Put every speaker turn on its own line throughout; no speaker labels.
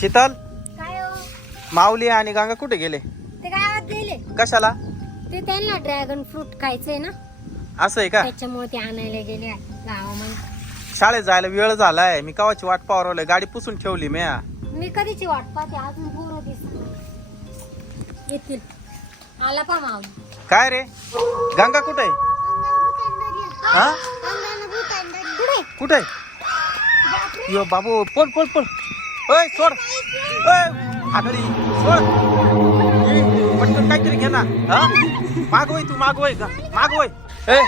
शीतल?
काय हो?
माऊली आणि गंगा कुठे गेले?
ते गावात गेले.
कशाला?
ते त्यांना ड्रॅगन फ्रूट खायचंय ना.
असं आहे का?
त्याच्यामुळे ते आणायला गेले गावामध्ये.
शाळेत जायला वेळ झालाय. मी कवाची वाट पावरवलंय. गाडी पुसून ठेवली मी
मी कधीची वाट पाहते? अजून पोरं दिसत येतील. आला पा मावली
काय रे? गंगा कुठे आहे? हा? कुठे यो बाबू पळ पळ पळ. ओय सोड. ओय आघाडी. सोड. पटकन काहीतरी घे ना. हा? मागवय तू मागवय. का मागवय. ए.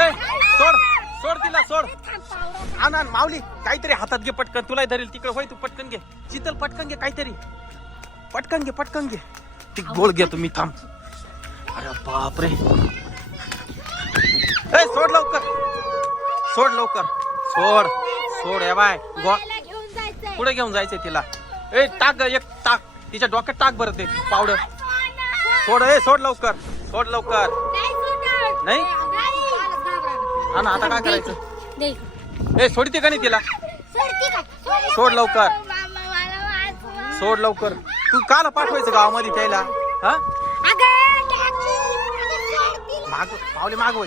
ए सोड. सोड तिला सोड. आण आण माऊली. काहीतरी हातात घे पटकन. तुलाही धरेल तिकडे. होय तू पटकन घे. शीतल पटकन घे काहीतरी. पटकन घे पटकन घे. ती गोळ घे तुम्ही थांब. अरे बापरे. ए सोड लवकर. सोड लवकर. सोड. सोड या बाय. गो
घेऊन जायचंय.
पुढे घेऊन जायचंय तिला. ए टाक ग, एक टाक. तिच्या डोक्यात टाक बरं ते. पावडर सोड ए सोड लवकर. सोड लवकर.
नाही.
हा ना आता काय करायचं?
दे.
ए सोडते का नाही तिला?
सोडती का? सोड
सोड लवकर.
मामा, मला वाचवा.
सोड लवकर. तू काला पाठवायचं गावामध्ये प्यायला? हा?
अगं, टॅक्सी. सोड तिला.
माग माऊली मागवय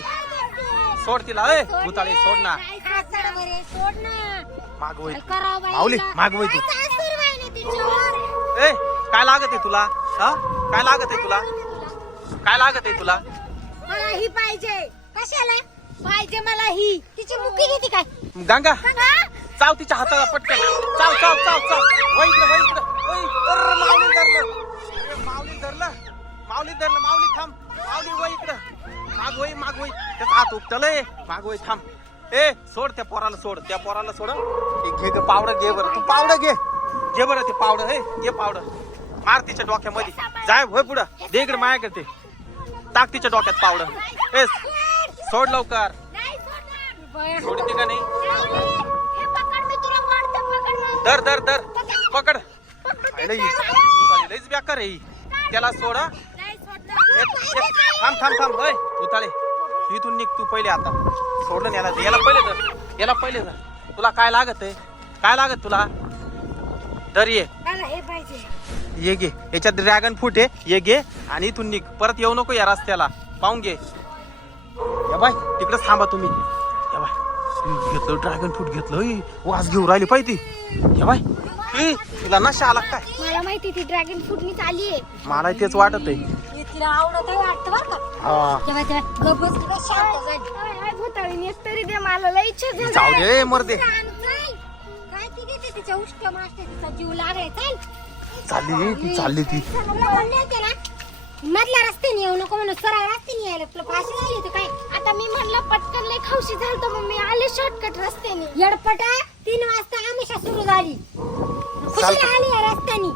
सोड तिला. ए भुताळे सोड ना.
नाही सोडणार बरे, सोड ना.
मागवय.
काय करावं बाई.
माऊली,
हिला?
मागवय तू.
काय सासूर बाई ना तिच्यावर?
ए काय लागत आहे तुला? हा? काय लागत आहे तुला? काय लागत आहे तुला?
मला ही पाहिजे. कशाला? पाहिजे मला ही. तिची मुकी घेते काय?
गंगा.
हा?
चाव तिच्या हाताला पटकन. चाव चाव चाव चाव. वय इकडं वय इकडं. वय. अरे माऊली धरलं. माऊली धरलं. माऊली धरलं. माऊली थांब. माऊली वय इकडं. माग वय माग वय त्याचा हात उपटलंय. माग वय थांब. ए सोड त्या पोराला सोड. त्या पोराला सोड हे. घे ग पावडं घे बरं. तू पावडं घे. घे बरं ते पावडं हे. घे पावडं. मार तिच्या डोक्यामध्ये. जाय होय पुढं. दे इकडे माया करते टाक तिच्या डोक्यात पावडं. ए सोड लवकर. सोडते का नाही? धर धर धर. पकड. लईच बेकार आहे त्याला सोडा थांब थांब थांब होय. उताळे. इथून निघ तू पहिले आता. सोडलं याला. याला पहिले धर. याला पहिले धर. तुला काय लागत आहे? काय लागत तुला? धर ये.
हे
ये घे. याच्यात ड्रॅगन फ्रूट आहे. ये घे आणि इथून निघ. परत येऊ नको या रस्त्याला. पाहून घे. या बाय. तिकडेच थांबा तुम्ही. या बाय. घेतलं ड्रॅगन फ्रूट घेतलं वास घेऊ राहिली पाहिजे या बाय. तुला नशा आला काय?
मला माहिती ती ड्रॅगन फ्रूटनीच आली आहे.
मला तेच वाटत आहे
तिला आवडत आहे वाटतं बरं का?
हा.
तेव्हा तेव्हा गप्पच तिला शांत झाली भूताळीने एक तरी दे मला लई इच्छा झाली.
जाऊ दे मर्दे
चल, चल. काय ती देते तिच्या तिचा जीव लागलाय चल.
चालली ती चालली ती.
तुला म्हणले होते ना मधल्या रस्त्याने येऊ नको म्हणून सरळ रस्त्याने यायला तुला फाशी झाली होती काय? आता मी म्हणलं पटकन लय खावशी झालं तर मग मी आले शॉर्टकट रस्त्याने. येडपटा तीन वाजता आमिषा सुरू झाली. कुठे आली या रस्त्याने.